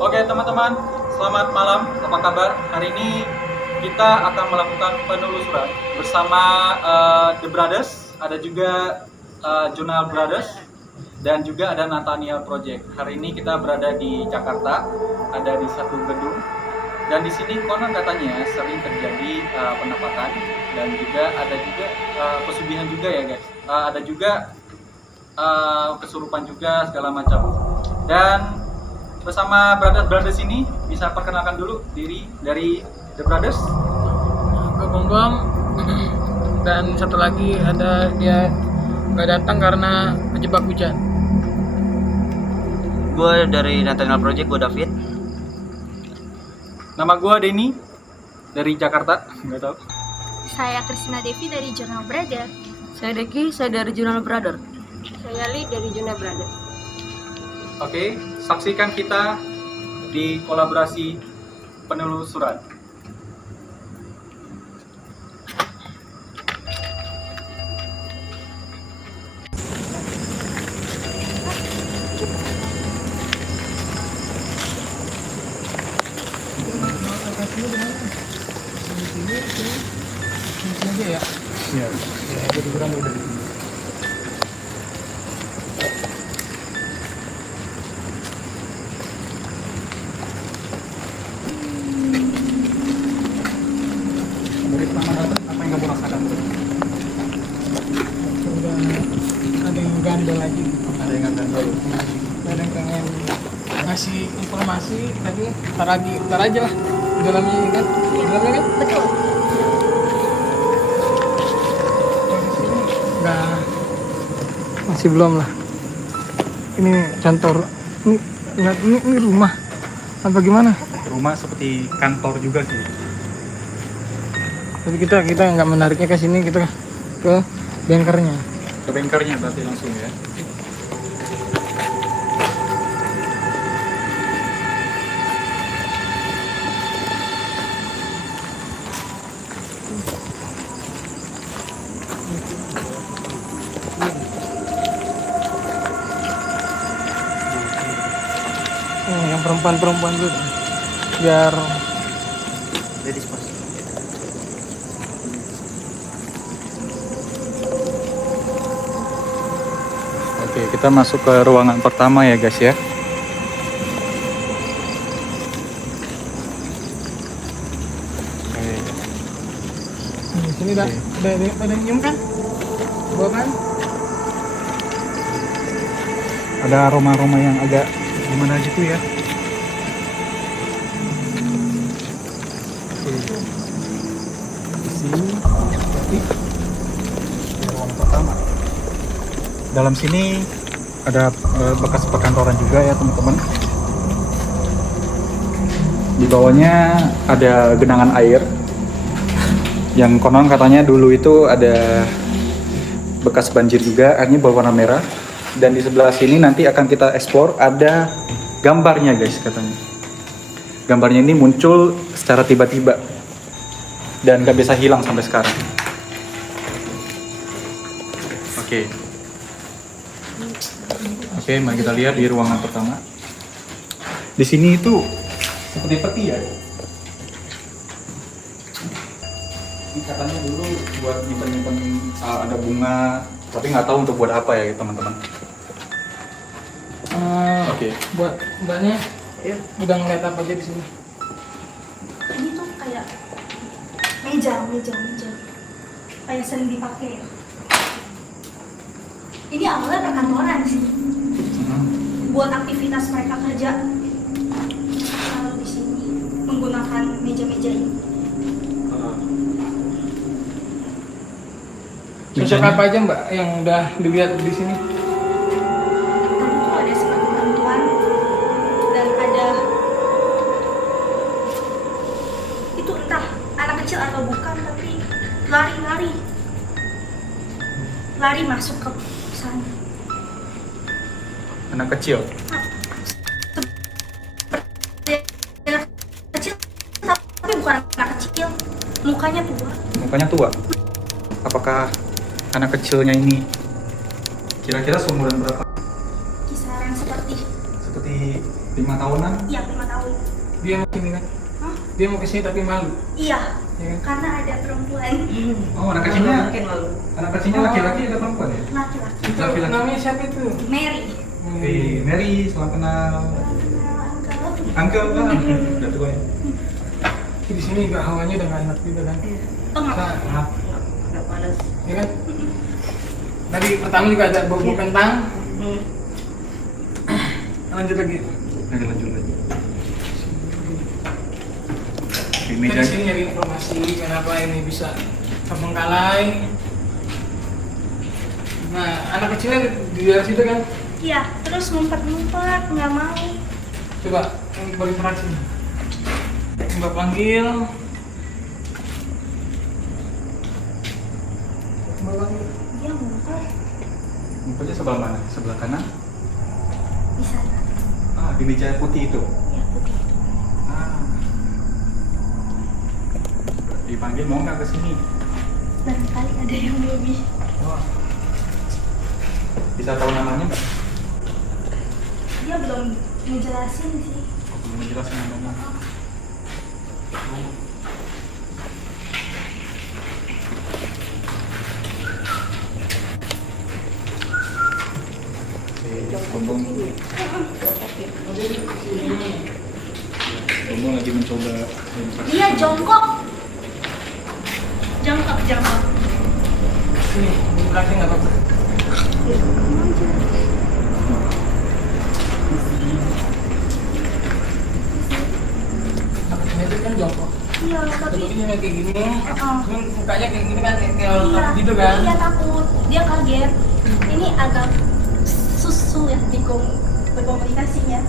Oke teman-teman, selamat malam. Apa kabar? Hari ini kita akan melakukan penelusuran bersama The Brothers, ada juga Jurnal Brothers, dan juga ada Nathaniel Project. Hari ini kita berada di Jakarta, ada di satu gedung. Dan di sini konon katanya sering terjadi penampakan dan juga ada juga pesugihan juga ya guys. Ada juga kesurupan juga segala macam. Dan bersama brothers ini bisa perkenalkan dulu diri dari The Brothers. Gue Bongbong. Dan satu lagi ada dia nggak datang karena kejebak hujan. Gue dari Nathaniel Project, gue David. Nama gue Denny dari Jakarta, nggak tahu. Saya Kristina Devi dari Jurnal Brother. Saya Deki, saya dari Jurnal Brother. Saya Li dari Jurnal Brother. Oke, saksikan kita di kolaborasi penelusuran. Aja ya. Iya, jadi kurang udah di sini. Dari pertama datang, apa yang kamu rasakan? Udah ada yang gandol lagi. Ada yang akan tahu. Ada yang pengen ngasih informasi tapi ntar aja lah dalamnya kan. Dalamnya kan? Betul. Nggak, masih belum lah. Ini kantor. Ini rumah apa gimana? Rumah seperti kantor juga sih. Tapi kita nggak menariknya ke sini, kita ke bengkernya. Ke bengkernya berarti langsung ya. Yang perempuan dulu biar Ladies first. Oke, kita masuk ke ruangan pertama ya guys ya. Oke. di sini ada nyium kan? Bawa kan? Ada aroma-aroma yang agak gimana gitu ya. Oke. Di sini berarti di ruangan pertama. Dalam sini ada bekas perkantoran juga ya teman-teman. Di bawahnya ada genangan air yang konon katanya dulu itu ada bekas banjir juga, airnya berwarna merah. Dan di sebelah sini nanti akan kita eksplor, ada gambarnya guys katanya. Gambarnya ini muncul secara tiba-tiba dan gak bisa hilang sampai sekarang. Oke. Oke, mari kita lihat di ruangan pertama. Di sini itu seperti peti ya. Ini katanya dulu buat nyimpen-nyimpen ada bunga, tapi nggak tahu untuk buat apa ya teman-teman. Oke. Buat mbaknya ya, udah ngeliat apa aja di sini? Ini tuh kayak meja. Kayak sering dipakai. Ini awalnya perkantoran sih. Buat aktivitas mereka kerja. Kalau di sini menggunakan meja-meja ini. Sosok apa aja mbak yang udah dilihat di sini? Tadi tuh ada sepatu bantuan dan ada itu entah anak kecil atau bukan, tapi lari masuk ke sana. Anak kecil. Anak kecil tapi bukan anak kecil, mukanya tua. Mukanya tua. Apakah anak kecilnya ini kira-kira seumuran berapa? Kisaran seperti Seperti 5 tahunan? Iya, 5 tahun. Dia mau sini kan? Hah? Dia mau kesini tapi malu. Iya, Ya kan? karena ada perempuan. Oh, anak kecilnya laki-laki atau perempuan ya? Laki-laki. Itu Laki-laki. namanya siapa itu? Mary. Mary, salam kenal. Uncle kan? Udah tua ya? Di sini juga hawanya udah nggak enak juga kan? Oh, nggak. Nah, ya kan? Tadi pertama juga ada bau kentang. Lanjut lagi. Lanjut lagi. Di Kita meja. di sini nyari informasi kenapa ini bisa terbengkalai. Nah, anak kecilnya di daerah situ kan? Iya, terus ngumpet-ngumpet, nggak mau. Coba yang berinteraksi. Mbak panggil. Mbak panggil. Dia ngumpet Ngumpetnya sebelah mana? Sebelah kanan? di sana. Ah, di meja putih itu. Ya, putih itu. Ah. Dipanggil mau nggak ke sini? Barangkali ada yang lebih. Wah. Bisa tahu namanya nggak? Dia belum ngejelasin sih. Belum menjelaskan namanya. Bombong lagi mencoba. Dia jongkok. Jongkok. Sini, berinteraksi nggak apa-apa. Anak kecilnya itu kan jongkok. Iya, tapi Bentuknya kayak gini. Oh. Cuman mukanya kayak gini kan, kayak iya, takut gitu kan? Iya takut. Dia kaget. Ini agak sulit berkomunikasinya.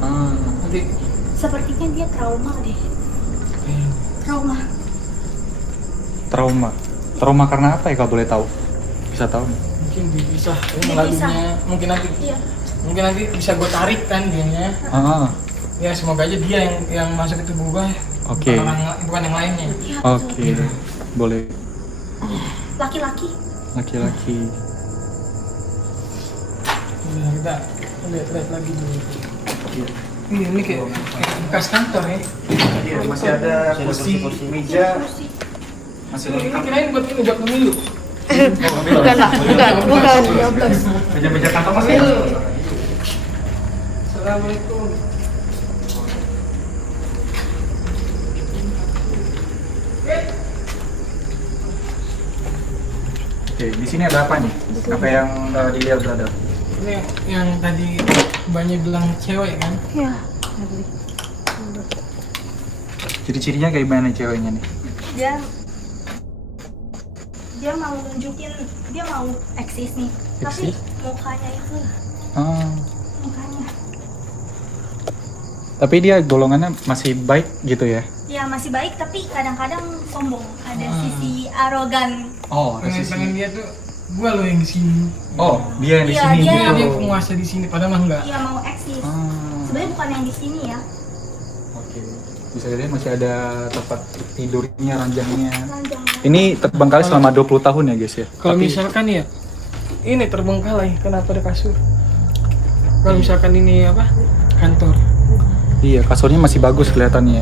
Ah. Nanti Sepertinya dia trauma deh. Trauma. Trauma karena apa ya kalau boleh tahu? Bisa tahu? mungkin dipisah. Dipisah. Lagunya mungkin Iya. nanti bisa gue tarik kan dianya. Ah. Ya semoga aja dia yang masuk itu berubah. Oke. Bukan yang lainnya. Iya, Oke. betul. Boleh. Laki-laki. Laki-laki. Nah, kita lihat lagi dulu. Iya. Ini kayak bekas kantor ya. Iya, masih ada kursi, meja, Kursi. masih Ini lengkap. kirain buat ini buat pemilu. Bukan lah, bukan. 12. Meja-meja kantor masih ada. Assalamualaikum. Oke, di sini ada apa nih? Apa yang dilihat berada? Ini yang tadi banyak bilang cewek kan? Ya. Ciri-cirinya kayak gimana ceweknya nih? Dia mau nunjukin dia mau eksis nih. Tapi Eksis? mukanya itu Ah. mukanya. Tapi dia golongannya masih baik gitu ya? Ya masih baik tapi kadang-kadang sombong. Ada Ah. sisi arogan. Oh, Pengen dia tuh gua loh yang di sini. Oh, dia yang di Iya, sini dia- gitu. Dia penguasa di sini padahal mah enggak. Dia mau eksis. Ah. Sebenarnya bukan yang di sini ya. Oke. Bisa jadi masih ada tempat tidurnya, ranjangnya. Ranjang. Ini terbengkalai selama 20 tahun ya guys ya? Kalau Tapi- misalkan ya ini terbengkalai kenapa ada kasur? Kalau misalkan ini apa? Kantor. Iya, kasurnya masih bagus kelihatannya.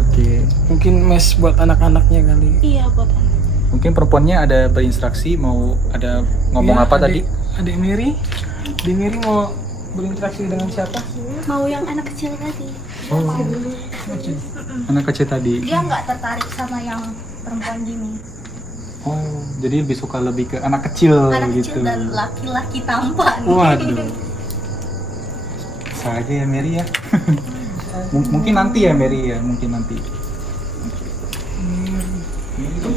Oke. Mungkin mes buat anak-anaknya kali. Iya buat anak. Mungkin perempuannya ada berinstruksi mau ada ngomong Ya, apa tadi? Adik Mary. Adik Mary mau berinteraksi dengan siapa? Mau yang anak kecil tadi. Oh, anak kecil tadi. Dia nggak tertarik sama yang perempuan gini. Oh, jadi lebih suka lebih ke anak kecil Anak gitu. kecil dan laki-laki tampan. Waduh. Saja ya Mary ya. Mungkin nanti ya Mary ya, mungkin nanti. Ini tuh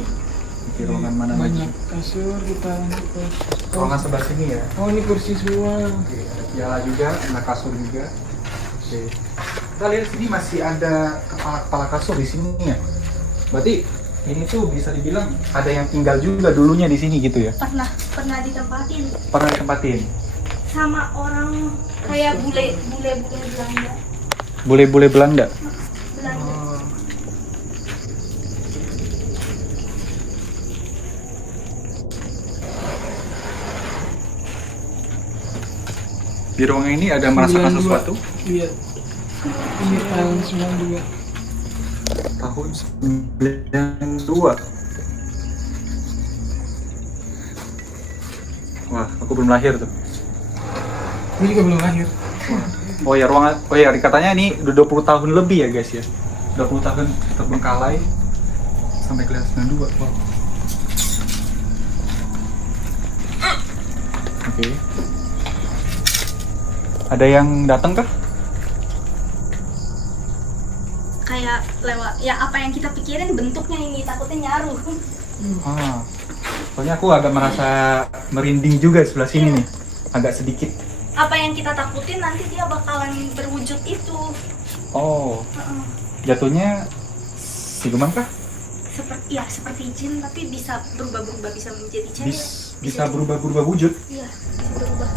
di ruangan mana lagi? Banyak kasur kita lanjut ke Ruangan sebelah sini ya. Oh ini kursi semua. Oke, ada piala juga, ada kasur juga. Oke. Kita lihat sini masih ada kepala kasur di sini ya. Berarti ini tuh bisa dibilang ada yang tinggal juga dulunya di sini gitu ya. Pernah ditempatin Pernah ditempatin. sama orang kayak bule Belanda. Bule-bule Belanda. Belanda. Di ruangan ini ada merasakan 92. sesuatu? Iya. Ini tahun 92. Tahun 92. Wah, aku belum lahir tuh. Gue juga belum lahir. Oh ya, ruangan, oh ya, katanya ini udah 20 tahun lebih ya guys ya. 20 tahun terbengkalai sampai kelas 92. Wow. Oke. Ada yang datang kah? Kayak lewat ya apa yang kita pikirin bentuknya ini takutnya nyaru. Ah. Soalnya aku agak merasa merinding juga sebelah sini nih. Agak sedikit. Apa yang kita takutin nanti dia bakalan berwujud itu. Oh, Heeh. jatuhnya siluman kah? Seperti jin tapi bisa berubah-berubah, bisa menjadi cewek. Bisa berubah-berubah wujud. Iya, bisa berubah.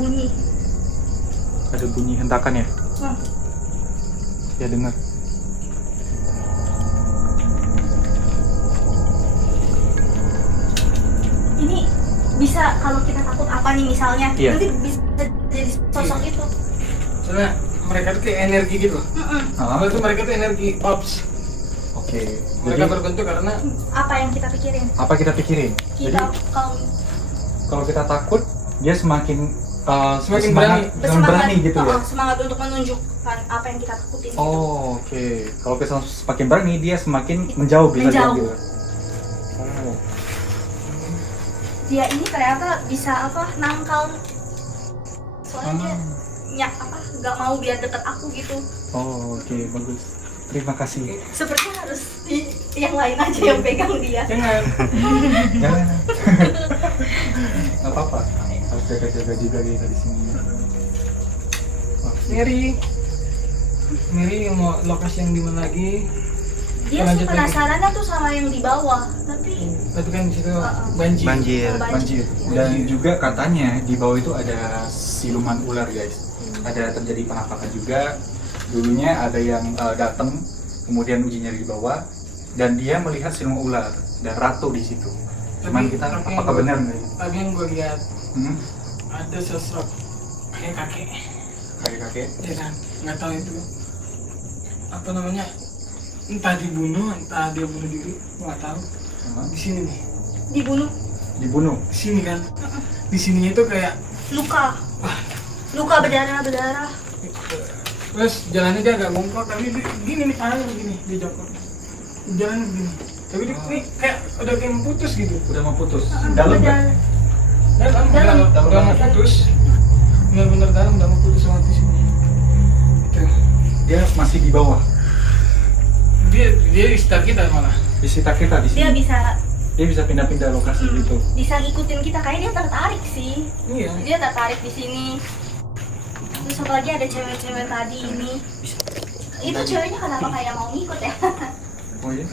Bunyi. Ada bunyi hentakan ya? Ya dengar. Ini bisa kalau kita takut apa nih misalnya, Iya. nanti bisa jadi sosok itu. Soalnya mereka tuh kayak energi gitu. Ah, Itu mereka tuh energi ops. oke. Mereka Jadi berbentuk karena Apa yang kita pikirin? apa kita pikirin? Jadi Kita kalau kalau kita takut, dia semakin Semakin semangat, berani gitu ya. semangat untuk menunjukkan apa yang kita takutin. Oh, oke. Kalau kita semakin berani, dia semakin menjauh bisa Menjauh. gitu. Oh, Dia ini ternyata bisa nangkal. Soalnya dia nggak mau biar deket aku gitu. oh, oke, bagus. Terima kasih. Sepertinya harus yang lain aja yang pegang dia. jangan. Jangan. Nggak apa-apa. Harus jaga-jaga juga kita di sini. Mary mau lokasi yang di mana lagi? Dia sih Lanjut lagi. penasarannya tuh sama yang di bawah, tapi Tapi kan di situ Banjir. banjir. Banjir. Dan juga katanya di bawah itu ada siluman ular guys. Ada terjadi penampakan juga. Dulunya ada yang datang, kemudian uji nyali di bawah, dan dia melihat siluman ular dan ratu di situ. Cuman kita Tapi apakah benar nggak? Tapi yang gue lihat Hmm? ada sosok kayak kakek, Kakek-kakek. ya kan? Nggak tahu itu apa namanya, entah dibunuh, entah dia bunuh diri, nggak tahu. Di sini nih, dibunuh, Dibunuh. di sini kan, di sininya itu kayak luka berdarah. terus jalannya dia agak bongkok, tapi gini nih tangannya begini, dia jongkok, jalannya begini. Tapi dia nih kayak udah kayak mau putus gitu. Udah mau putus. Dalam kan? Dalam udah mau putus, benar-benar dalam udah mau putus sama di sini. Gitu. Dia masih di bawah. Dia di sekitar kita malah. Di sekitar kita di Dia sini. bisa Dia bisa pindah-pindah lokasi gitu. ngikutin kita, kayaknya dia tertarik sih. Iya. Dia tertarik di sini. Terus satu lagi ada cewek-cewek tadi ini. Itu ceweknya kenapa kayak mau ngikut ya? Oh iya.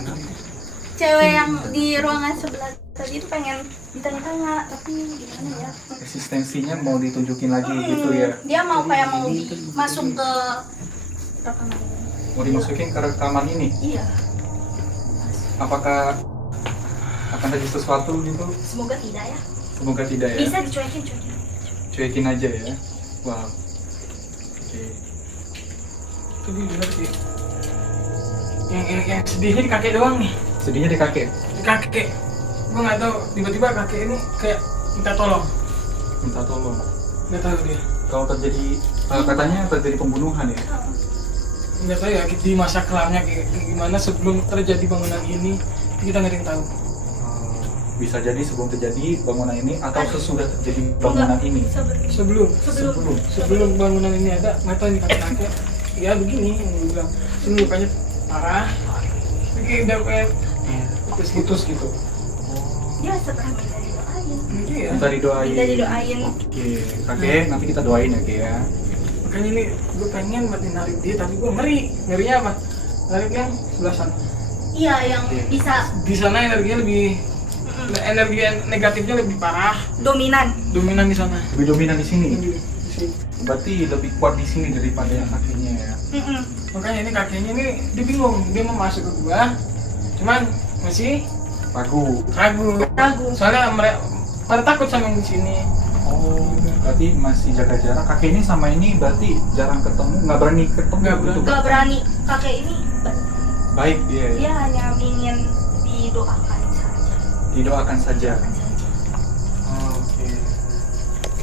Cewek yang di ruangan sebelah tadi itu pengen ditanya-tanya, tapi gimana ya? Eksistensinya mau ditunjukin lagi gitu ya. Dia mau kayak mau masuk ke rekaman. Mau dimasukin ke rekaman ini. Iya, Apakah akan terjadi sesuatu gitu? semoga tidak ya. Semoga tidak ya. Bisa dicuekin. Cuekin aja ya. Wow. Oke. Tapi bener sih. Yang sedihnya di kakek doang nih. Sedihnya di kakek. Di kakek. Gue nggak tahu. Tiba-tiba kakek ini kayak minta tolong. Minta tolong. Nggak tahu dia. Kalau terjadi katanya terjadi pembunuhan ya. Nggak tahu ya di masa kelamnya kayak gimana sebelum terjadi bangunan ini, kita nggak ada yang tahu. Bisa jadi sebelum terjadi bangunan ini atau sesudah terjadi bangunan ini. Sebelum Sebelum. bangunan ini ada, nggak tahu nih kakek. Ya begini yang gue bilang. Ini lukanya parah. Ini kayak udah kayak Putus gitu. Dia setelah minta didoain. Iya. Minta didoain. Minta didoain. Oke, kakek nanti kita doain ya Kek ya. Makanya ini gue pengen buat narik dia, tapi gue ngerinya apa? Narik yang sebelah sana. Iya, yang bisa Di sana energinya lebih, energi negatifnya lebih parah, dominan. dominan di sana. Lebih dominan di sini. Di sini. Berarti lebih kuat di sini daripada yang kakeknya ya. Makanya ini kakeknya ini dia bingung, dia mau masuk ke gua, Cuman masih Ragu. ragu. Soalnya mereka pada takut sama yang di sini. Oh, berarti masih jaga jarak. Kakek ini sama ini berarti jarang ketemu, nggak berani ketemu. Nggak berani. gitu, Gak Kak? berani. Kakek ini Baik dia. Ya. dia hanya ingin didoakan saja. Didoakan saja. Oke.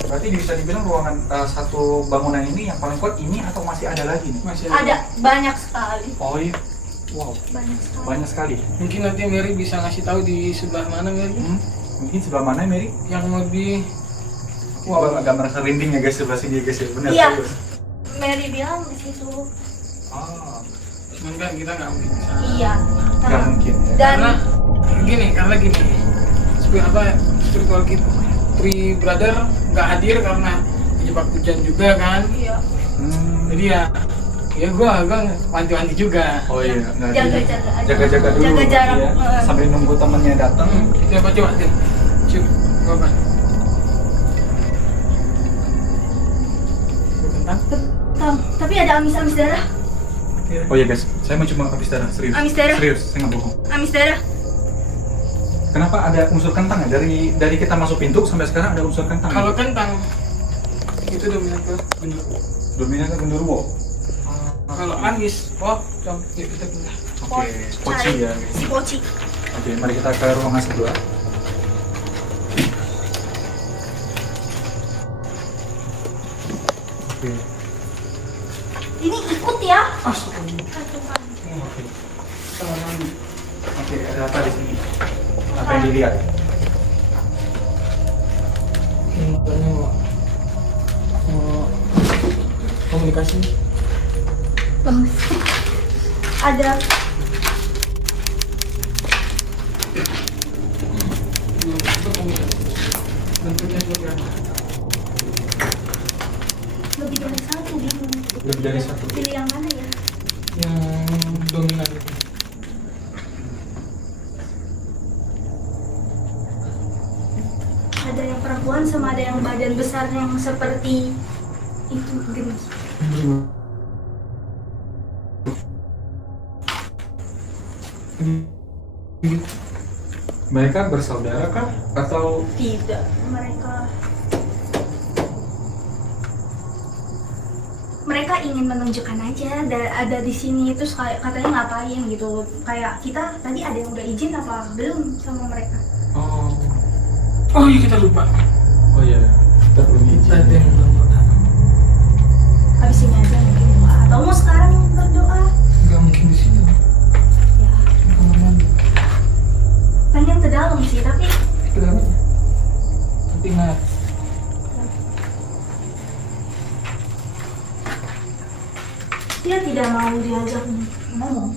Berarti bisa dibilang ruangan satu bangunan ini yang paling kuat ini atau masih ada lagi nih? Masih Ada banyak sekali. Oh iya. Wow, Banyak sekali. banyak sekali. Mungkin nanti Mary bisa ngasih tahu di sebelah mana Mary? Mungkin sebelah mana Mary? Yang lebih Wow, agak merasa rinding ya guys sebelah sini ya guys ya. Benar. Iya. serius. Mary bilang di situ. Ah, cuman kan kita nggak mungkin ke sana. Iya. nggak mungkin ya. Dan Karena gini, spiritual kita Three Brother nggak hadir karena terjebak hujan juga kan. iya. Jadi ya gua wanti-wanti juga. Oh iya, nggak Jaga-jaga aja. jaga-jaga dulu. Jaga jarak. ya. Sambil nunggu temennya datang. Coba Tim. Cium, apa? Kentang? Tapi ada amis-amis darah. Oh iya guys, saya mau cuma habis darah serius. Amis darah. Serius, saya nggak bohong. Amis darah. Kenapa ada unsur kentang ya? Dari kita masuk pintu sampai sekarang ada unsur kentang. Kalau ya? kentang itu dominan ke genderuwo. Dominan ke genderuwo. Kalau amis, yuk kita pindah. Oke, poci ya. Si Poci. Oke, mari kita ke ruangan sebelah. Oke. Ini ikut ya. Astagfirullah. Oke. Salah mandi. Oke, ada apa di sini? Apa yang dilihat? Makanya mau komunikasi. Ada Bentuknya seperti apa? lebih dari satu bingung. Lebih dari satu. Pilih yang mana ya? Yang dominan itu. Ada yang perempuan sama ada yang badan besar yang seperti itu gini. Mereka bersaudara kah? Atau Tidak, mereka ingin menunjukkan aja ada di sini, terus kayak katanya ngapain gitu, kayak kita tadi ada yang udah izin apa belum sama mereka. Oh iya, kita lupa. oh iya, kita belum izin. Kita ada yang belum berdoa. Habis ini aja mungkin doa, atau mau sekarang berdoa Nggak mungkin di sini. ya. Di kamar mandi. Pengen ke dalam sih tapi Ke dalam aja. Tapi ingat, dia tidak mau diajak ngomong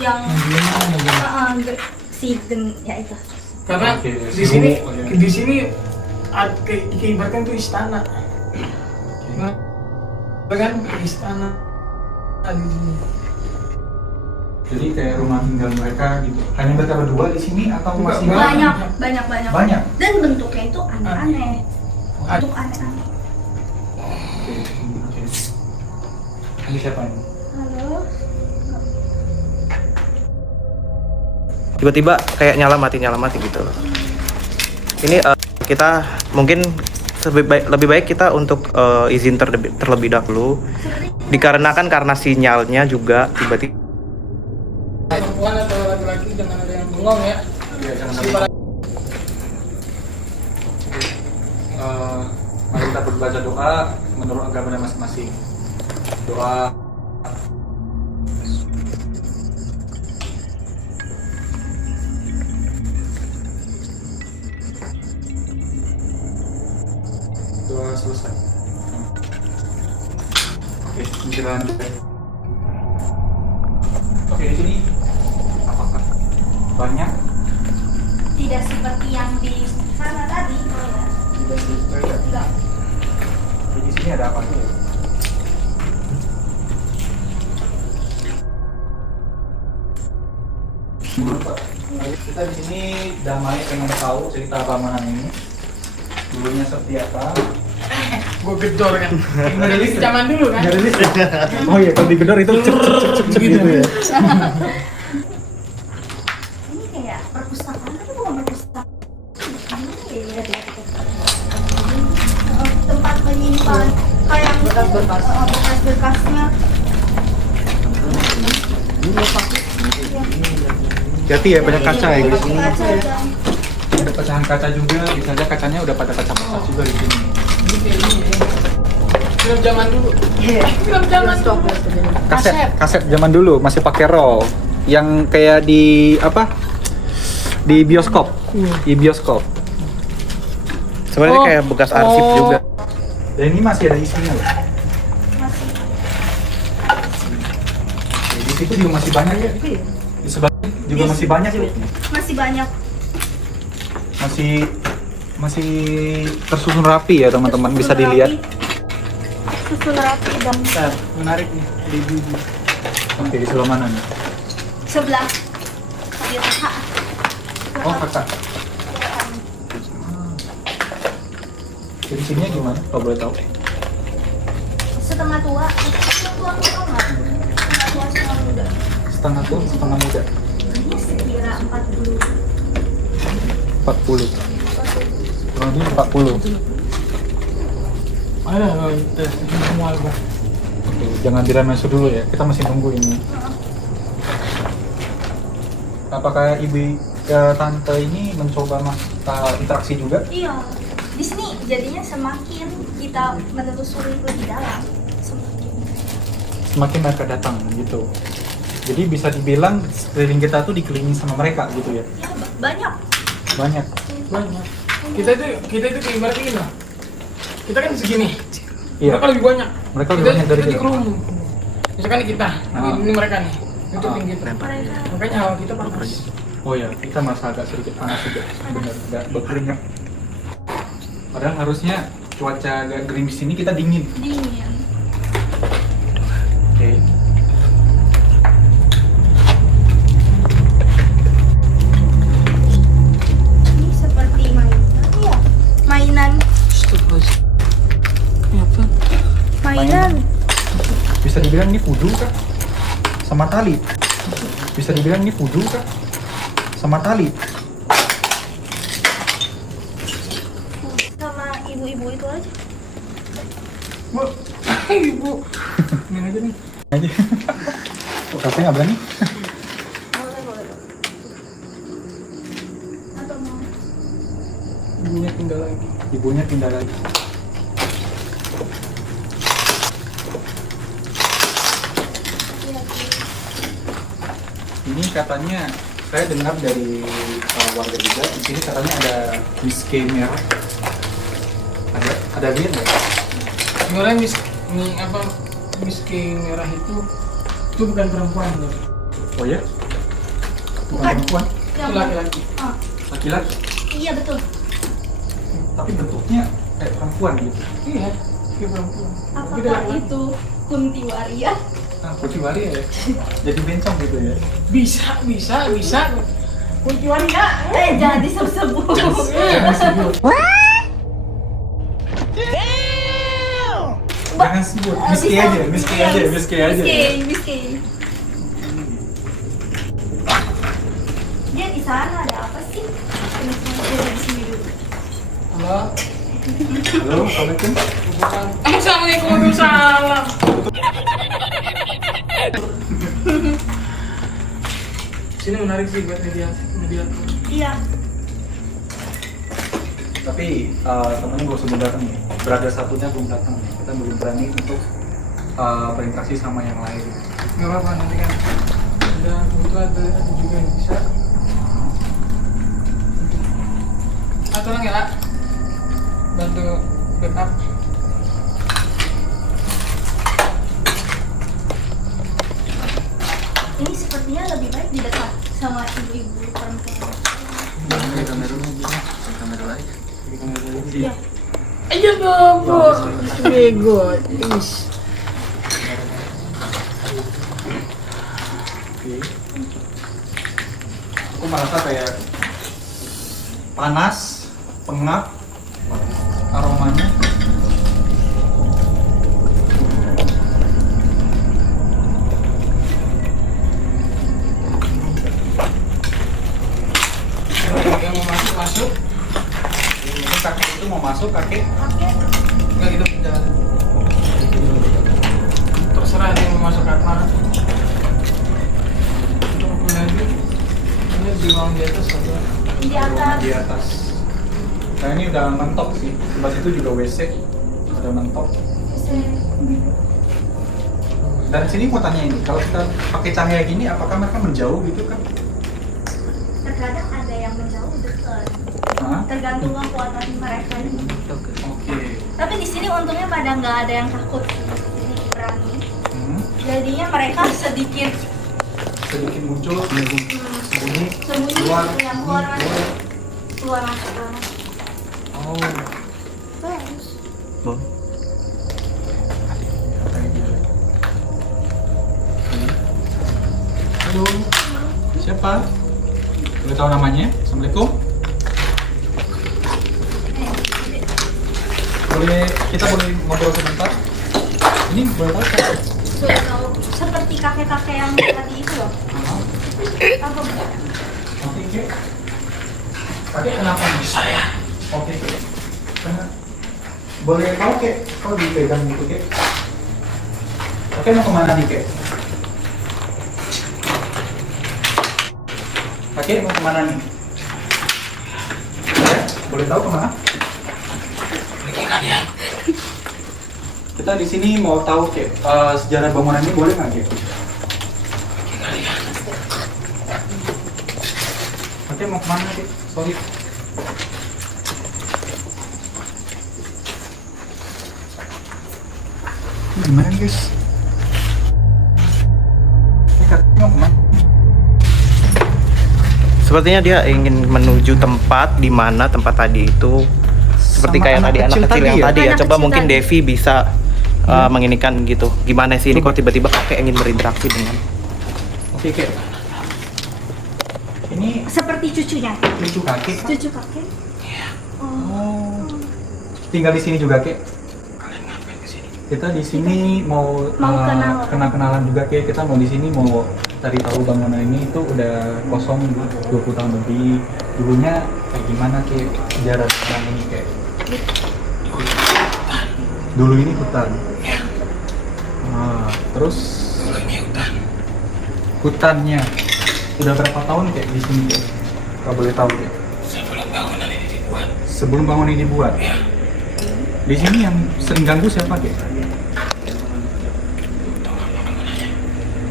yang si ya itu. karena Oke, di sini oh, iya. diibaratkan itu istana. Nah, kan istana di sini. Jadi kayak rumah tinggal mereka gitu. Hanya mereka berdua di sini atau Enggak, masih banyak. banyak Banyak. dan bentuknya itu aneh-aneh. Bentuk aneh-aneh. Oke, oke. Ini siapa ini? Halo. Tiba-tiba kayak nyala mati gitu loh. Ini kita mungkin lebih baik kita untuk izin terlebih dahulu, dikarenakan karena sinyalnya juga tiba-tiba. Perempuan atau laki-laki jangan ada yang bengong ya. Iya, jangan sampai. Mari kita berbaca doa menurut agama masing-masing. Doa. Doa selesai. Oke, kita lanjut. Oke, di sini apakah banyak? Tidak seperti yang di sana tadi. Tidak sih, tidak. Enggak. Di sini ada apa tuh? Kita di sini damai pengen tahu cerita bangunan ini. Dulunya seperti apa? Gue gedor kan. Ngerilis zaman dulu kan. Oh iya, kalau digedor itu cek gitu ya. kayak perpustakaan tapi bukan perpustakaan. Tempat menyimpan kayak bekas-bekasnya. Hati ya, banyak kaca ya guys. Kaca aja. Ada pecahan kaca juga, bisa aja kacanya udah pada kaca pecah juga di sini. Ini kayak ini ya. Film zaman dulu. Film zaman dulu. Kaset zaman dulu masih pakai roll yang kayak di apa? Di bioskop. Di bioskop. Sebenarnya kayak bekas arsip juga. Dan ini masih ada isinya loh. Masih. Di situ juga masih banyak ya. Di sebelah juga masih banyak ya. Masih banyak. Masih tersusun rapi ya teman-teman, bisa dilihat. Susun rapi dan Nah, menarik nih di biji. Oke, di sebelah mana nih? sebelah kayu kakak. Oh, kakak. Jadi sininya gimana? Kalau boleh tahu. Setengah tua atau nggak? Setengah tua setengah muda. Setengah tua, setengah muda. Ini sekira 40. 40. Kurang lebih 40. Ada tes semua Bang. Oke, jangan diremehkan dulu ya. Kita masih nunggu ini. Apakah ibu tante ini mencoba interaksi juga? Iya. Di sini jadinya semakin kita menelusuri lebih dalam, Semakin mereka datang gitu. Jadi bisa dibilang sekeliling kita tuh dikelilingi sama mereka gitu ya. ya banyak. Banyak. Banyak. Kita itu kayak ibaratnya gini lah. Kita kan segini. Iya. Mereka lebih banyak. Mereka lebih banyak dari kita. kita. Dikerumun. Misalkan kita, Ah. ini mereka nih. Itu Ah. tinggi. Makanya Mereka hawa kita panas. Oh ya, kita merasa agak sedikit panas juga. Benar, agak berkeringat. Padahal harusnya cuaca agak gerimis ini kita dingin. dingin. Oke. Ini seperti mainan. Iya. Mainan. Mainan. Bisa dibilang ini voodoo kah? Sama tali. Bisa dibilang ini voodoo kah? Sama tali. Sama ibu-ibu itu aja. Bu, ibu. Ini aja nih. Aja. Kok katanya nggak berani? Boleh. Atau mau? Ibunya tinggal lagi. Ibunya pindah lagi. Iya. Ini katanya saya dengar dari warga juga di sini katanya ada Miss K merah. Ada lihat nggak? Sebenarnya Miss King merah itu bukan perempuan loh. Oh ya? Bukan Bukan. perempuan, Itu Yang laki-laki. Ah, laki-laki. iya betul. Tapi bentuknya kayak perempuan gitu. Iya, kayak perempuan. Tapi dia Apakah laki-laki. itu Kuntiwaria? Nah, Putri Waria ya. Jadi bencong gitu ya. Bisa. Kuntiwaria. Jangan disebut-sebut. Jangan sebut. Jangan sebut. Miss K aja, Miss K aja, Miss K aja. Miss K. Dia di sana ada apa sih? Dia di sini dulu. Halo. Halo, Assalamualaikum. Assalamualaikum warahmatullahi Sini menarik sih buat media. Iya. Tapi temennya baru sebelum datang nih. Berada satunya belum datang. Kita belum berani untuk berinteraksi sama yang lain. Gak apa-apa nanti kan. Udah ada juga yang bisa. Tolong ya, bantu backup. Ini sepertinya lebih baik di dekat sama ibu-ibu perempuan. Iya. Ayo bobo. Bego. Is. Aku merasa kayak panas, pengap, aromanya. Yang mau masuk. Ini kakek itu mau masuk, kakek. Kakek. Enggak gitu jalan. Terserah dia mau masuk ke mana. Untuk lagi. Ini di ruang di atas atau Di atas. Di atas. Nah ini udah mentok sih. Sebelah situ juga WC. Udah mentok. Dari sini mau tanya ini, kalau kita pakai cahaya gini, apakah mereka menjauh gitu kan? Terkadang ada yang menjauh dekat. Hah? Tergantung kekuatan mereka ini. Oke. Tapi di sini untungnya pada nggak ada yang takut. Jadi berani. Hmm. Jadinya mereka sedikit Sedikit muncul, sembunyi, sembunyi, keluar, yang keluar masuk, keluar masuk, keluar masuk. Oh. Bagus. Bon. Halo. Siapa? Boleh tahu namanya? Assalamualaikum. Kita boleh ngobrol sebentar. Ini boleh tahu siapa? Sudah tahu seperti kakek-kakek yang tadi itu loh. Apa bukan? Oke, Kek. Kakek kenapa nih? Saya. Oke, Kek. Boleh tahu, Kek? Kok dipegang gitu, Kek? Kakek mau kemana nih, Kek? Kakek mau kemana nih? Ya, boleh tahu kemana? Kita di sini mau tahu, Kek, sejarah bangunan ini boleh nggak, Kek? Kakek mau kemana, Kek? Sorry. Ini gimana nih, guys? Ini kakek mau kemana? Sepertinya dia ingin menuju tempat di mana tempat tadi itu seperti Sama kayak anak tadi anak kecil kecil tadi yang ya? tadi ya. Anak Coba kecil mungkin tadi. Devi bisa menginikan gitu. Gimana sih ini kok tiba-tiba kakek ingin berinteraksi dengan Oke, Kek. Ini Seperti cucunya. cucu kakek. Cucu kakek. Oh. Tinggal di sini juga, Kek. Kita di sini mau Mau kenalan. kenal-kenalan juga, Kek. Kita mau di sini mau cari tahu bangunan ini itu udah kosong 20 tahun lebih. Dulunya kayak gimana, Kek? Sejarah tentang ini, Kek. Dulu ini hutan. Terus hutannya udah berapa tahun, Kek, di sini, Kek? Kalau boleh tahu, Kek. Sebelum bangunan ini dibuat. Di sini yang sering ganggu siapa, Kek?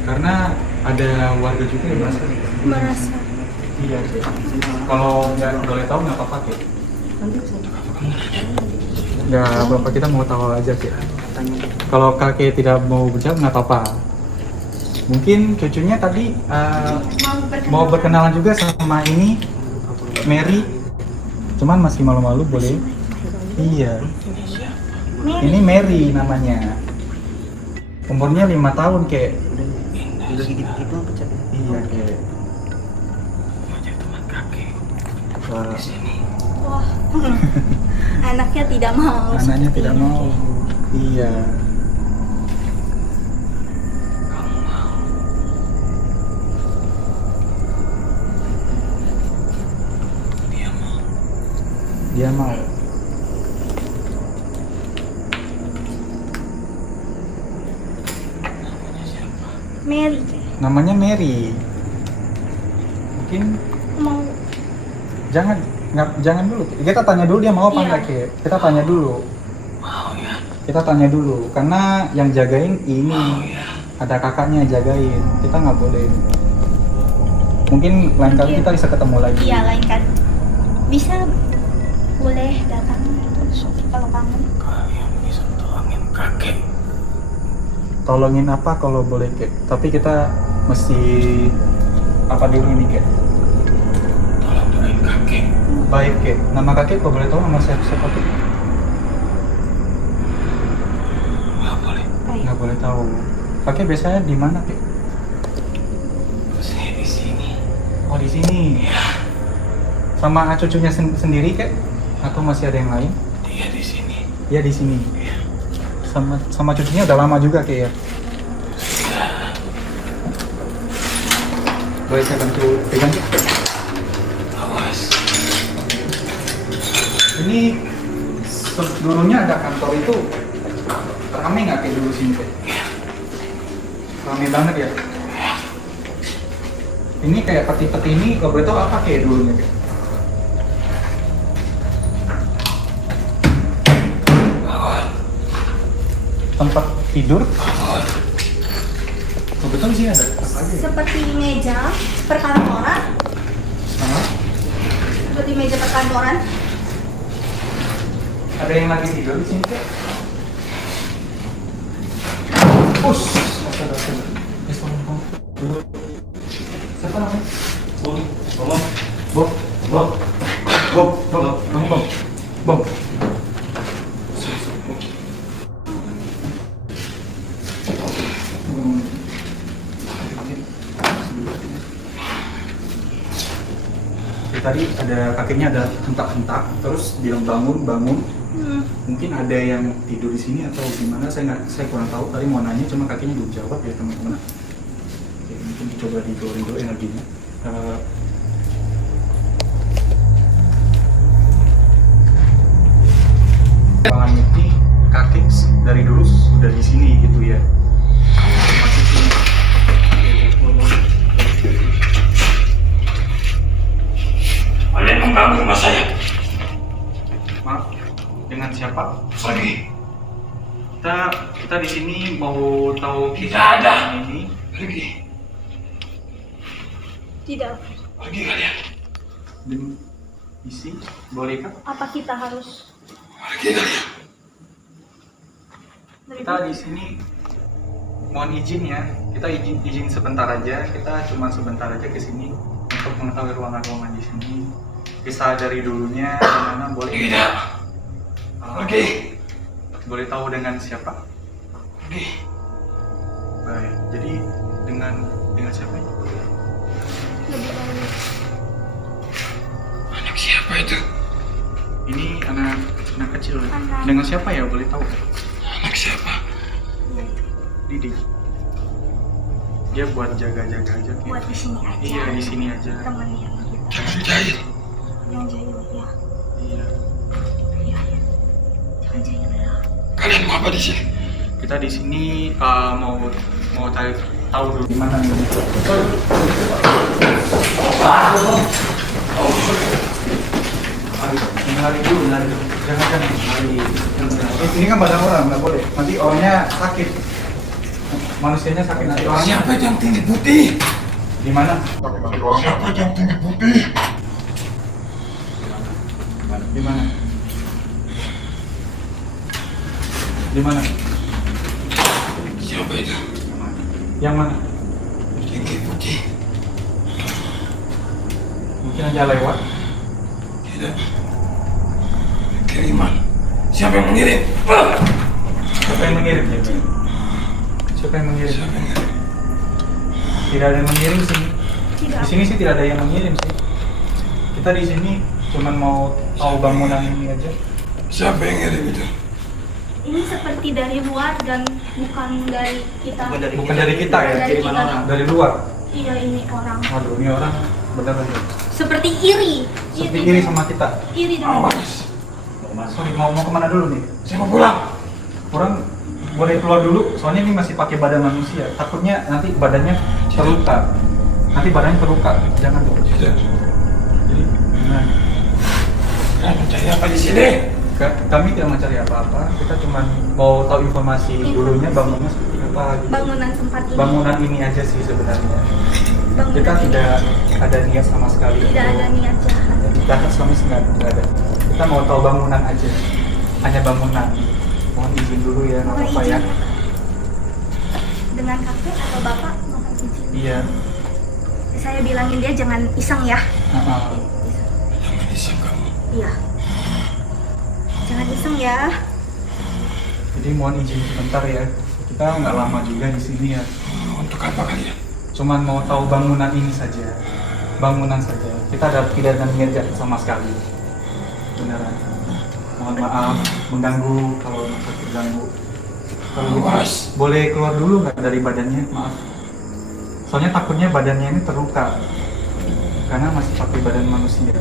Karena ada warga juga yang Merasa. Iya. Kalau nggak boleh tahu nggak apa-apa, Kek. Nggak apa-apa, kita mau tahu aja, Kek. Kalau kakek tidak mau berjawab nggak apa-apa. Mungkin cucunya tadi mau berkenalan juga sama ini Mary. Cuman masih malu-malu, boleh? Iya. Ini Mary namanya. Umurnya 5 tahun, Kek. Iya, Kek. Wah, Wah. Anaknya tidak mau. anaknya seperti tidak ini. mau. Iya. Dia mau. Mary. Namanya Mary. Mungkin Mau. jangan dulu. Kita tanya dulu dia mau apa Iya. enggak, Kek. Kita tanya dulu. Kita tanya dulu karena yang jagain ini ada kakaknya yang jagain. Kita nggak boleh. Mungkin lain kali Mungkin. kita bisa ketemu lagi. Iya, lain kan. Bisa boleh datang kalau kangen. Tolongin apa kalau boleh, Kek? Tapi kita mesti apa dulu nih, Kek? Baik, Kek. Nama kakek kalau boleh tahu nama siapa, Kek? Baik. Nggak boleh tahu. Kakek biasanya di mana, Kek? Di sini. Oh, di sini. Sama cucunya sendiri, Kek? Atau masih ada yang lain? Dia di sini. Ya di sini. Sama cucunya udah lama juga, Kek, ya? Boleh saya bantu pegang, Kek? Awas. sini dulunya ada kantor itu rame nggak kayak dulu sini? Rame banget ya. Ini kayak peti-peti ini kalau boleh tahu apa kayak dulunya? Kayak? Tempat tidur? Kebetulan sih ada apa aja ya? Seperti meja perkantoran. Hah? Seperti meja perkantoran. Ada yang lagi tidur di sini Kak? Us, astaga. Yes, Bang. Dulu. Siapa namanya? Bom. Bom. Bom. Bom. Bom. Bom. Bom. Bom. Tadi ada kakinya ada hentak-hentak, terus bilang bangun. Mungkin ada yang tidur di sini atau gimana? Saya kurang tahu. Tadi mau nanya, cuma kakinya belum jawab ya teman-teman. Oke, mungkin dicoba dikeluarin dulu energinya. Ruangan ini kaki dari dulu sudah di sini gitu ya. Masih sini. Ada yang mengganggu rumah saya. Maaf, dengan siapa? Pergi. Kita di sini mau tahu Tidak ada. ini. Pergi. Tidak. Pergi kalian. Dan isi, bolehkah? Apa kita harus Pergi kalian. Kita di sini mohon izin ya. Kita izin sebentar aja. Kita cuma sebentar aja ke sini untuk mengetahui ruangan-ruangan di sini. Kisah dari dulunya gimana boleh? Tidak. Pergi. Boleh tahu dengan siapa? Pergi. Baik. Jadi dengan siapa ini? lebih baik? Anak siapa itu? Ini anak kecil. Anak. Dengan siapa ya boleh tahu? Anak siapa? Didi. Dia buat jaga-jaga aja. Kayak. Buat di sini aja. Iya di sini aja. Teman yang kita. Jangan jahil. Yang jahil ya. Iya. Iya. Jangan jahil ya. Kalian mau apa di sini? Kita di sini mau cari tahu dulu gimana ini. Lari dulu. Jangan lari. Ini kan badan orang nggak boleh. Nanti orangnya sakit. Manusianya sakit nanti orangnya. Siapa itu yang tinggi putih? Di mana? Siapa itu yang tinggi putih? Di mana? Di mana? Siapa itu? Yang mana? Tinggi putih. Mungkin aja lewat. Tidak. Kiriman. Siapa yang mengirim? Siapa yang mengirim ya? Siapa yang mengirim? Siapa yang mengirim? Tidak ada yang mengirim sih. Tidak. Di sini sih tidak ada yang mengirim sih. Kita di sini cuma mau tahu bangunan ini aja. Siapa yang ngirim itu? Ini seperti dari luar dan bukan dari kita. Bukan dari kita ya, Dari kiriman kita. orang. Dari luar. Iya, ini orang. Waduh, ini orang bener-bener. Seperti iri. Seperti iri sama kita. Iri dengan Awas. Sorry, mau kemana dulu nih? Saya mau pulang. Orang boleh keluar dulu, soalnya ini masih pakai badan manusia. Takutnya nanti badannya terluka. Nanti badannya terluka. Jangan dong. Tidak. Jadi, nah, Kalian mencari apa di sini? kami tidak mencari apa-apa. Kita cuma mau tahu informasi dulunya bangunnya seperti apa. Gitu. bangunan tempat ini. Bangunan ini aja sih sebenarnya. Bangunan Kita ini. tidak ada niat sama sekali. Tidak ada niat jahat. Kita kami nggak ada. Kita mau tahu bangunan aja. Hanya bangunan. Mohon izin dulu ya, nggak Mohon apa-apa ya. izin. Dengan kakek atau bapak mohon izin. Iya. Saya bilangin dia jangan iseng ya. Jangan iseng kamu. Iya. Jangan iseng ya. Jadi mohon izin sebentar ya. Kita nggak lama juga di sini ya. Untuk apa kalian? Cuman mau tahu bangunan ini saja. Bangunan saja. Kita tidak ada niat jahat sama sekali. Beneran. Mohon maaf mengganggu kalau merasa terganggu. Kalau gitu, Awas. boleh keluar dulu nggak dari badannya? Maaf. Soalnya takutnya badannya ini terluka. Karena masih pakai badan manusia.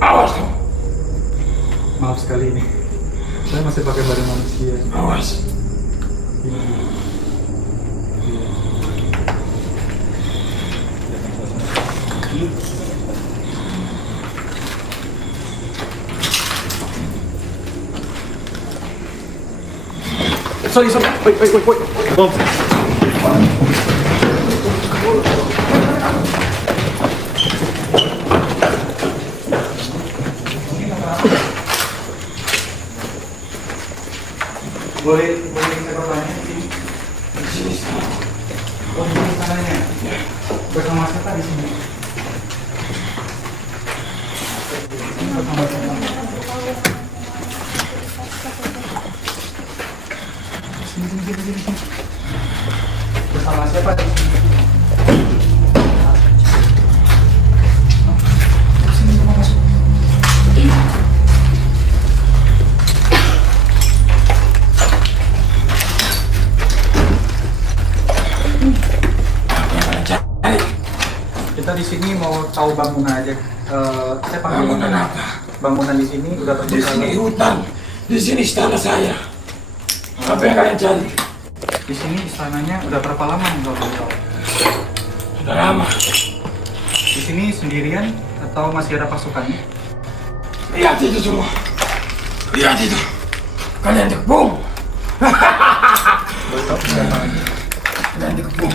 Awas dong. Maaf sekali nih. Saya masih pakai badan manusia. Awas. Sorry. Wait. Bom. Boleh saya bertanya di sini? Di sini. Oh, di sini sananya. Bersama siapa di sini? Bersama siapa? Sini. Bersama siapa di sini? Sini, coba masuk. Kita di sini mau tahu bangunan aja. Saya panggil Bangunan apa? bangunan di sini udah Di sini terbengkalai. hutan. Di sini istana saya. Apa yang kalian cari? Di sini istananya udah berapa lama nggak boleh tahu? Sudah lama. Di sini sendirian atau masih ada pasukannya? Lihat itu semua. Lihat itu. Kalian dikepung. Boleh tahu siapa? Kalian dikepung.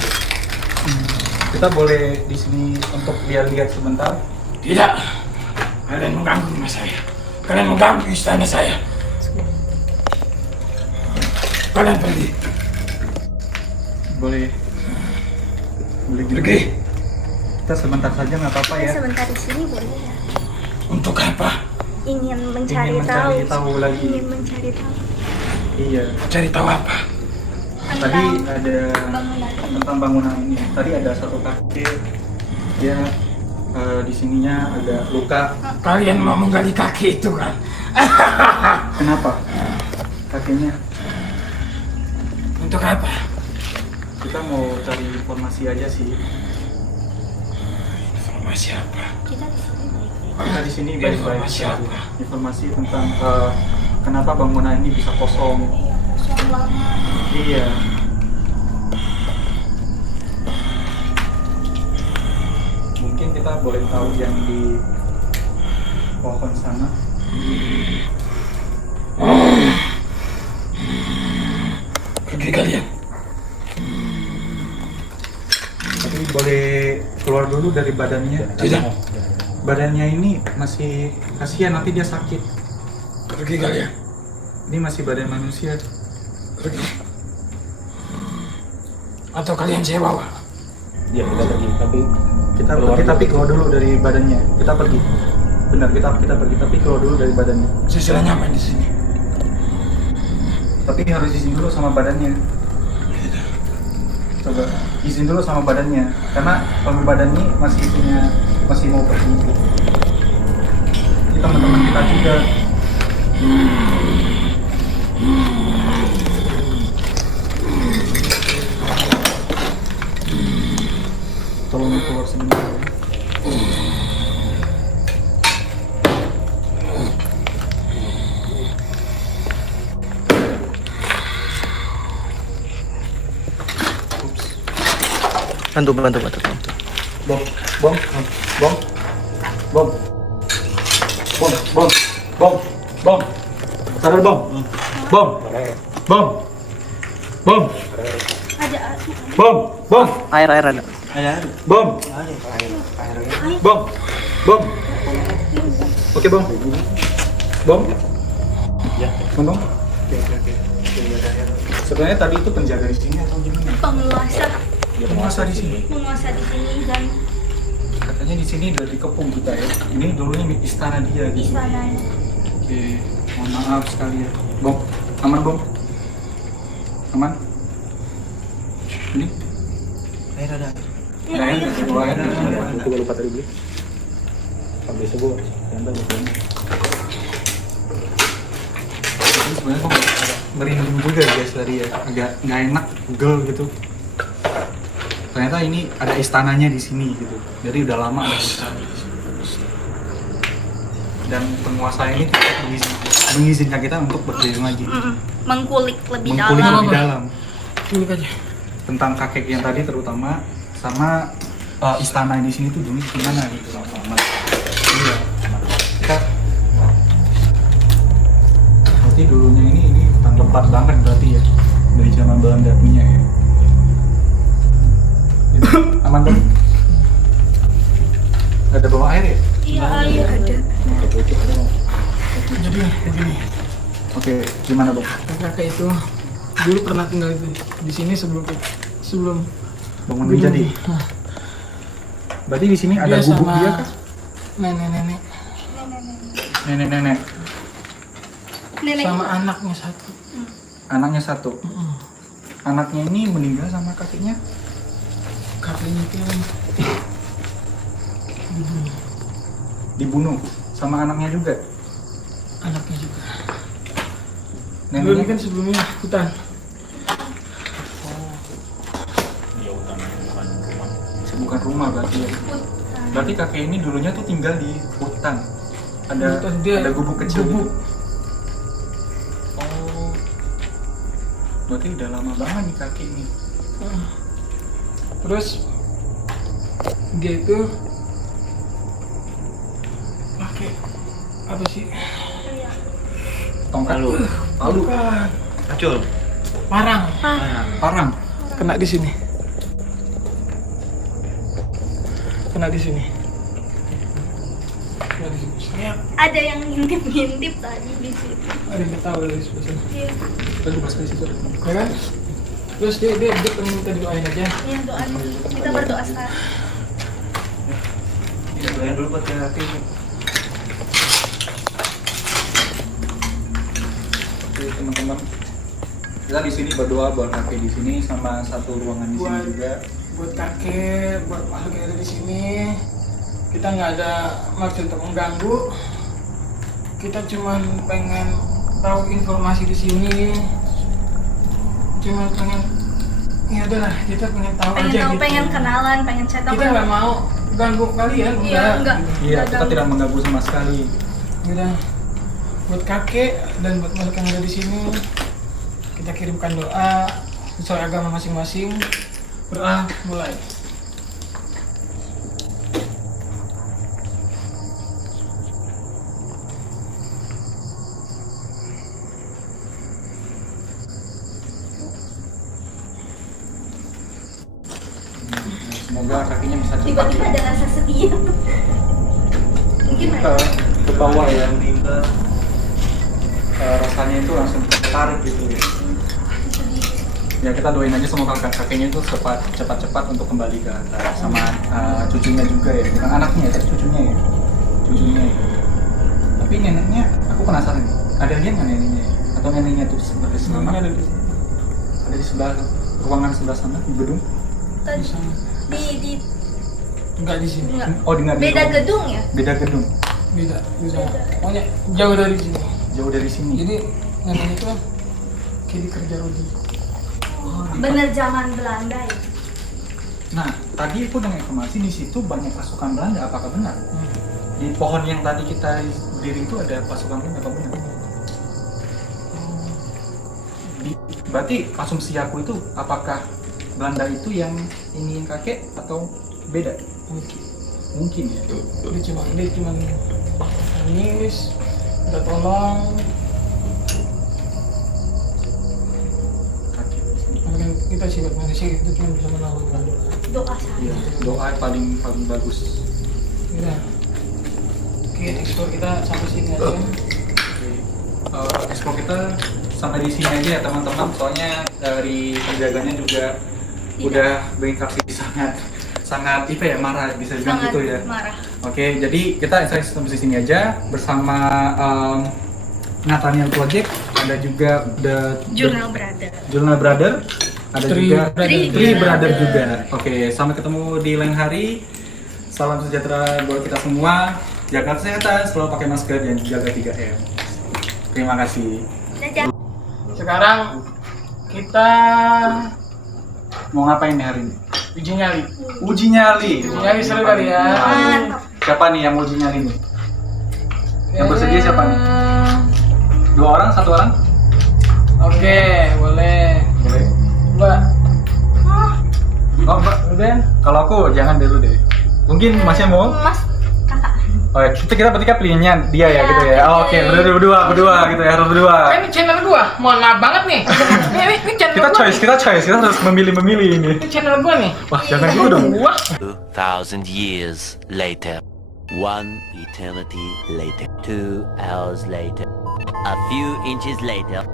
Kita boleh di sini untuk lihat sebentar. Tidak. Kalian mengganggu rumah saya. Kalian mengganggu istana saya. Kalian pergi. Boleh gini. Pergi. Kita sebentar saja nggak apa-apa ya. Sebentar di sini boleh ya? Untuk apa? Ingin mencari Ingin mencari tahu lagi. Ingin mencari tahu Iya. Cari tahu apa? Tadi ada bangunan. tentang bangunan ini. Tadi ada satu kakek. Dia di sininya ada luka. Kalian mau menggali kaki itu kan? Kenapa? Kakeknya. Untuk apa? Kita mau cari informasi aja sih. Informasi apa? Kita di sini baik-baik. Kita di sini baik-baik. Informasi apa? Informasi tentang kenapa bangunan ini bisa kosong. Iya, kosong lama. Iya. Mungkin kita boleh tahu yang di pohon sana. Pergi kalian. Tapi boleh keluar dulu dari badannya. Tidak. Badannya ini masih kasihan, nanti dia sakit. Pergi kalian. Ini masih badan manusia. Pergi. Atau kalian saya bawa. Ya kita pergi, tapi Kita pergi tapi keluar dulu dari badannya. Kita pergi. Benar, kita pergi tapi keluar dulu dari badannya. Saya sudah nyaman di sini. Tapi harus izin dulu sama badannya. Coba izin dulu sama badannya, karena kalau badannya masih mau pergi. Ini teman-teman kita juga. Tolong keluar sebentar. bantu. Bom. Sadar bom. Bom. Ada Air ada. Bom. Oke, Bom. Bom. Bom. Oke. Sebenarnya tadi itu penjaga di sini atau gimana? penguasa Penguasa di sini. dan Katanya di sini udah dikepung kita ya. Ini dulunya istana dia gitu. istananya. Oke, mohon maaf sekali ya. Bom, aman Bom? Aman? Ini? Air ada. Air. Aku lupa tadi beli. Habis itu gua santai betul. Ini sebenarnya kok merinding juga guys tadi ya. Agak nggak enak, pegel gitu. ternyata ini ada istananya di sini gitu. Jadi udah lama ada istana. Dan penguasa ini tidak mengizinkan kita untuk berkeliling lagi, Mengkulik lebih mengkulik dalam. lebih dalam Kulik aja. tentang kakek yang tadi terutama sama istana di sini tuh dulu gimana gitu lama-lama. Iya. Kita berarti dulunya ini hutan lebat banget berarti ya, dari zaman Belanda punya ya. Gitu. Aman dong. Gak ada bawa air ya? Iya, air ada. Jadi begini, Oke, gimana Bang? kakak itu dulu pernah tinggal di sini sebelum Bangun gedung. menjadi. Nah, Berarti di sini ada dia gubuk sama dia kah? nenek-nenek Nenek-nenek. Nenek. sama anaknya satu. Anaknya satu. Anaknya ini meninggal sama kakeknya. Kakeknya itu Dibunuh sama anaknya juga. anaknya juga. Dulu ini Neneknya kan sebelumnya hutan. bukan rumah berarti ya. Berarti kakek ini dulunya tuh tinggal di hutan. Ada Hutan, dia ada gubuk kecil gubuk. gitu. Oh. Berarti udah lama banget nih kakek ini. Terus dia itu pakai apa sih? Tongkat. Palu. Bukan. Acul. Parang. Parang. Kena di sini. Kena di sini. Kena di sini. Siap. Ada yang ngintip-ngintip tadi di situ. Ada yang ketawa dari sebelah sana. Iya. Tadi pas di situ. Ya kan? Terus dia pengen minta doain aja. Iya, doain. Kita berdoa sekarang. Doain dulu buat kakek. Oke teman-teman, kita di sini berdoa buat kakek di sini sama satu ruangan di sini juga. Buat kakek, buat makhluk yang ada di sini. Kita nggak ada maksud untuk mengganggu. Kita cuma pengen tahu informasi di sini. Cuma pengen, ya udahlah, kita pengen tahu Pengen aja tahu, gitu. pengen kenalan, pengen chat. Kita nggak mau ganggu kalian, Iya, enggak. Iya, kita tidak mengganggu sama sekali. Udah, buat kakek dan buat makhluk yang ada di sini, kita kirimkan doa sesuai agama masing-masing. Berdoa mulai. Semoga kakinya bisa cepat Tiba-tiba ada rasa sedih. Mungkin ke bawah ya, rasanya itu langsung tertarik gitu ya. Ya kita doain aja semoga kakeknya itu cepat-cepat untuk kembali ke atas sama cucunya juga ya, bukan anaknya ya, tapi cucunya ya. Tapi neneknya, aku penasaran nih, ada lihat nggak neneknya? Atau neneknya tuh sebagai selamat? Ada di sebelah ruangan sebelah sana di gedung. di Enggak di sini. enggak. Oh, di Beda gedung ya? Beda gedung, Beda. Pokoknya jauh dari sini. jauh dari sini. Jadi nenek itu kayak dikerja Rodi. Bener zaman Belanda ya? Nah, tadi aku dengar informasi di situ banyak pasukan Belanda, apakah benar? Di pohon yang tadi kita berdiri itu ada pasukan Belanda, apa benar? Berarti asumsi aku itu apakah Belanda itu yang ingin kakek atau beda? Mungkin ya. Dia cuma nangis, udah tolong. Kakek. Kan kita sifat manusia kita cuma bisa menolong. Doa saya. Iya, doa paling bagus. Udah. Oke, ekspor kita sampai sini aja. Ekspor kita sampai di sini aja ya teman-teman. Soalnya dari penjaganya juga udah beraksi sangat itu ya, marah bisa bilang Sangat gitu ya. marah. Oke, jadi kita sampai di sini aja bersama Nathaniel Project, ada juga Journal Brother, ada juga Three Brother juga. Oke, sampai ketemu di lain hari. Salam sejahtera buat kita semua. Jaga kesehatan, selalu pakai masker dan jaga 3M. Terima kasih. Dadah. Sekarang kita Mau ngapain nih hari ini? Uji nyali. Uji nyali. Uji nyali seru kali ya. Mantap. Siapa nih yang mau uji nyali nih? Yang bersedia siapa nih? 2 orang, 1 orang? Oke, boleh. Boleh. Mbak, Oh, Mbak. udah? Kalau aku jangan dulu deh. Mungkin Masnya mau? Mas, kakak. Oh, ya, kita berarti kan pilihnya dia ya gitu ya. Oh, oke, berdua gitu ya, harus berdua. Ini channel gua, mohon maaf banget nih. Ini channel Kita gua. choice, kita harus memilih ini. Ini channel gua nih. Wah, jangan gitu dong. Wah, 2,000 years later. 1 eternity later. 2 hours later. A few inches later.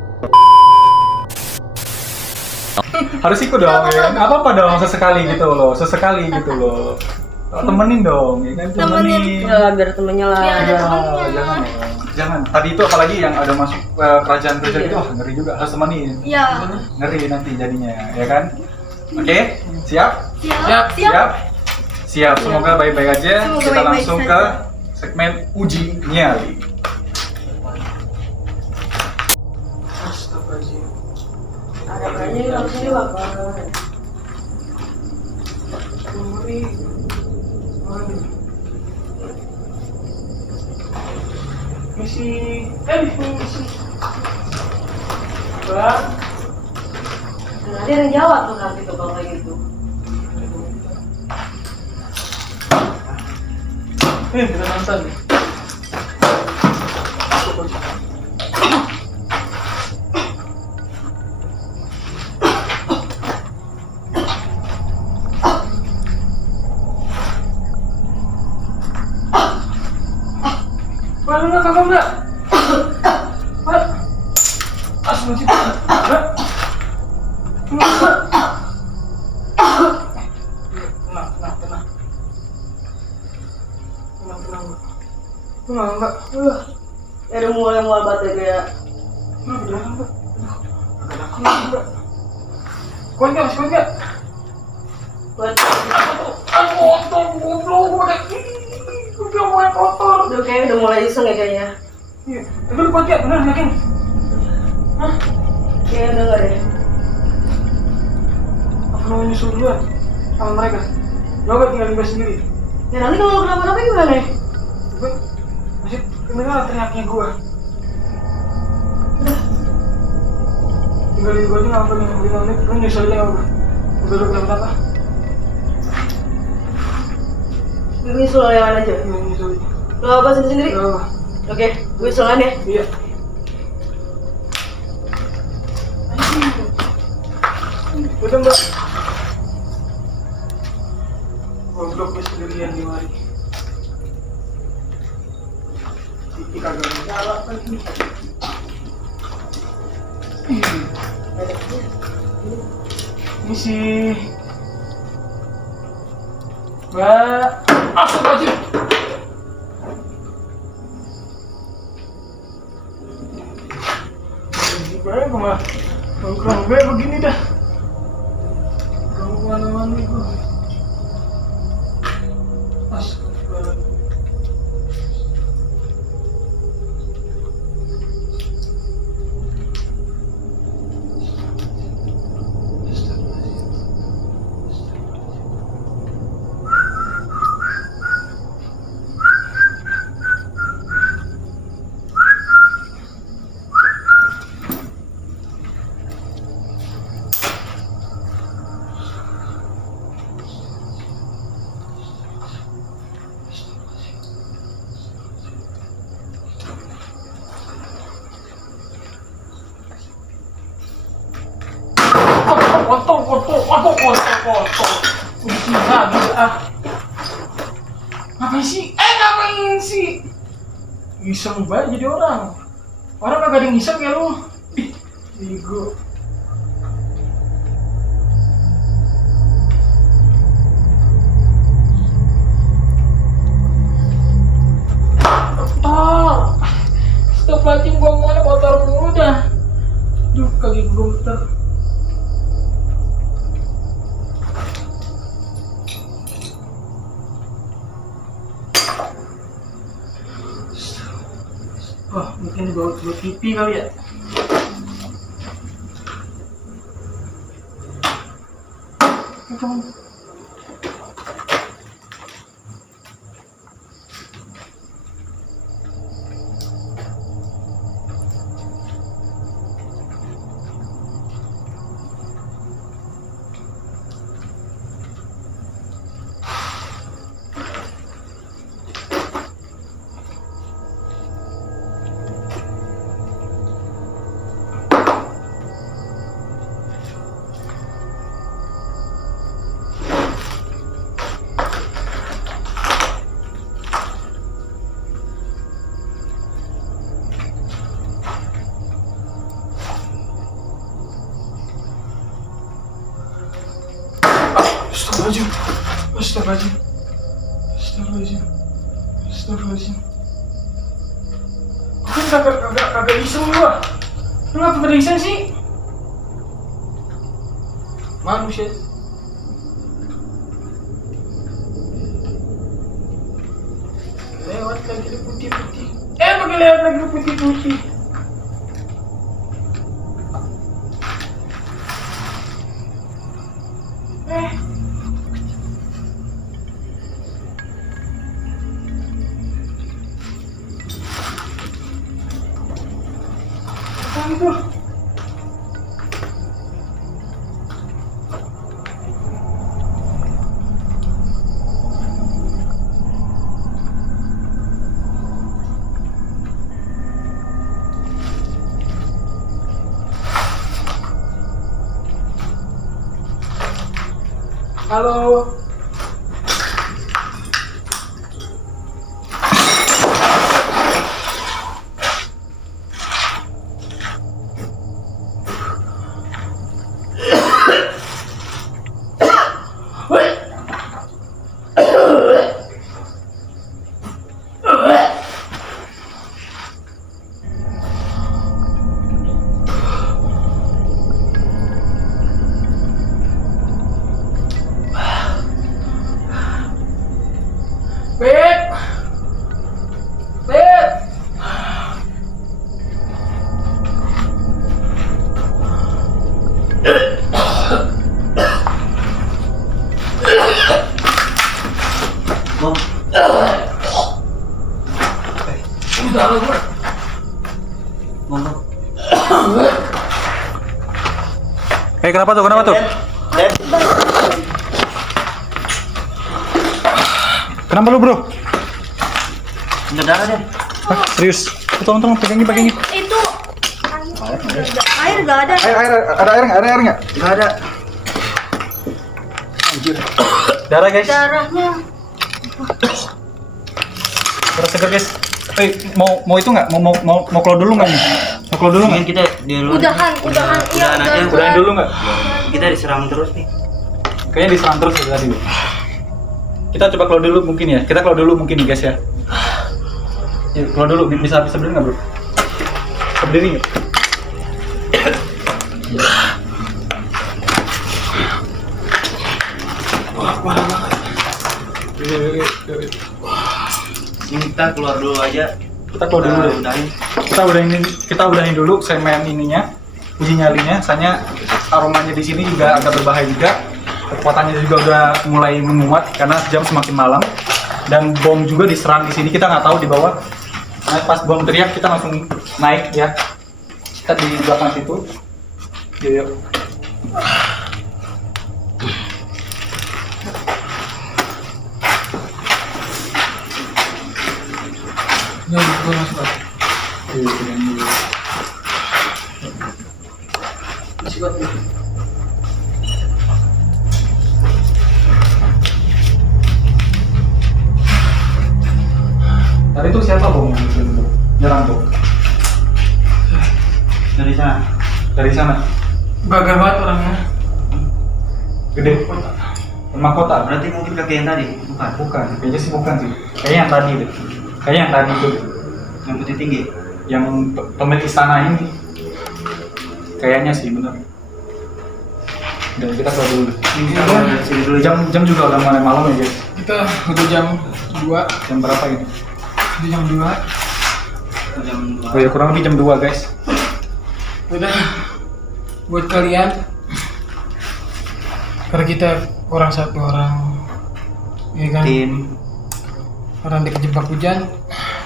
Harus ikut dong, ya kan? Apa-apa dong, sesekali gitu loh. Temenin dong, ya kan? Temenin. Biar temennya lah. Biar ada Ya, temennya. jangan. Tadi itu apalagi yang ada masuk kerajaan itu, wah ngeri juga, harus temenin. Iya. Ngeri nanti jadinya, ya kan? Oke, siap? Siap. Siap, semoga baik-baik aja. Semoga Kita baik-baik langsung saja. ke segmen uji nyali. Astagfirullahaladzim. Ada banyak yang harus diwak. Ngeri. Waduh. Misi. Mbak. Nanti ada yang jawab tuh nanti tuh kalau kayak gitu. Kita nonton nih. Mbak, kakak Mbak. Mbak. Astagfirullah. Mbak. Mbak. Tenang, Mbak. Ya udah mulai mual banget kayak. Tenang, Mbak. Agak takut, Mbak. Kuat nggak? Masih kuat nggak? Buat Kotor, goblok, udah mulai kotor. udah mulai iseng ya kayaknya. Iya, tapi lu kuat nggak? Bener, yakin? Hah? Kayaknya denger deh. Aku mau nyusul duluan sama mereka. Coba tinggal di base sendiri. Ya nanti kalau kenapa-napa gimana? Coba, masih kedengeran teriaknya gua. Tinggal di gua aja nggak apa-apa nih, 5 menit. Lu nyusul aja nggak apa-apa. Udah lu kenapa-napa? Gue nyusul yang aja. Iya, nyusul aja. Lo apa sendiri? Nggak apa-apa. Oke, gue nyusulan ya. Iya. Udah Mbak. Goblok gue sendirian di mari. Iki kagak nyala lagi. Misi. Mbak. Astagfirullahaladzim. Gimana gue mah? Nongkrong gue begini dah. Kamu kemana-mana gue. Astagfirullahaladzim. Kotor. Kunci lagi ah. Ngapain sih? Ngapain sih? Iseng banget jadi orang. Orang kagak ada yang iseng ya lu. Ih, bego. Kotor. Stop lagi gua mulai kotor mulu dah. Duh, kaki gua muter. Wah, mungkin dibawa buat pipi kali ya. Astagfirullahaladzim. Astagfirullahaladzim. Astagfirullahaladzim. Astagfirullahaladzim. Aku kan kagak iseng gua. Kenapa pada iseng sih? Manusia. Lewat lagi di putih-putih. Pakai lewat lagi di putih-putih. Apa itu? Halo. Beb. Kenapa tuh? Kenapa lu, bro? Darah deh. Serius? Tolong pegangin. Itu air nggak ada. Ada air nggak? Nggak ada. Darah, guys. Darahnya. Darah segar, guys. Mau itu nggak? Mau keluar dulu nggak nih? Mau keluar dulu nggak? Kita di luar. Udahan. Iya, Udahan dulu nggak? Kita diserang terus nih. Kayaknya diserang terus ya tadi. Kita coba keluar dulu mungkin ya. Kita keluar dulu mungkin nih, guys ya. Ya, keluar dulu. Bisa berdiri nggak, bro? Bisa berdiri nggak? Wah, parah banget. Kita keluar dulu aja. Kita keluar dulu deh. Kita udahin dulu semen ininya, uji nyalinya. Soalnya aromanya di sini juga agak berbahaya juga. Kekuatannya juga udah mulai menguat karena jam semakin malam. Dan bom juga diserang di sini. Kita nggak tahu di bawah. Nah, pas bom teriak kita langsung naik ya. Kita di belakang situ. Yuk. Ya, gue masuk. Tadi itu siapa bom yang nyerang tuh? Dari sana. Gagah banget orangnya. Gede. Mahkota. Berarti mungkin kakek yang tadi, Bukan. Kayaknya sih bukan sih. Kayaknya yang tadi deh. Kayaknya yang tadi tuh. yang putih tinggi. Yang pemilik istana ini. Kayaknya sih benar. Dan kita keluar dulu. Kita keluar dari sini dulu. Jam juga udah mulai malam ya, guys. Kita udah jam 2. Jam berapa ini? Udah jam 2. Jam Oh ya, kurang lebih jam 2, guys. Udah. Buat kalian, karena kita satu orang, ya kan? tim. Orang dikejebak hujan,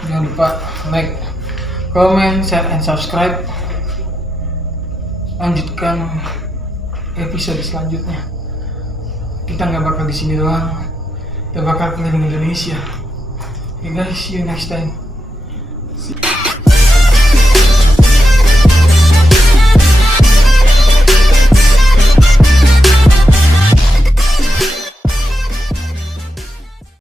jangan lupa like, comment, share, and subscribe. Lanjutkan episode selanjutnya. Kita nggak bakal di sini doang, kita bakal keliling Indonesia. Okay guys, see you next time.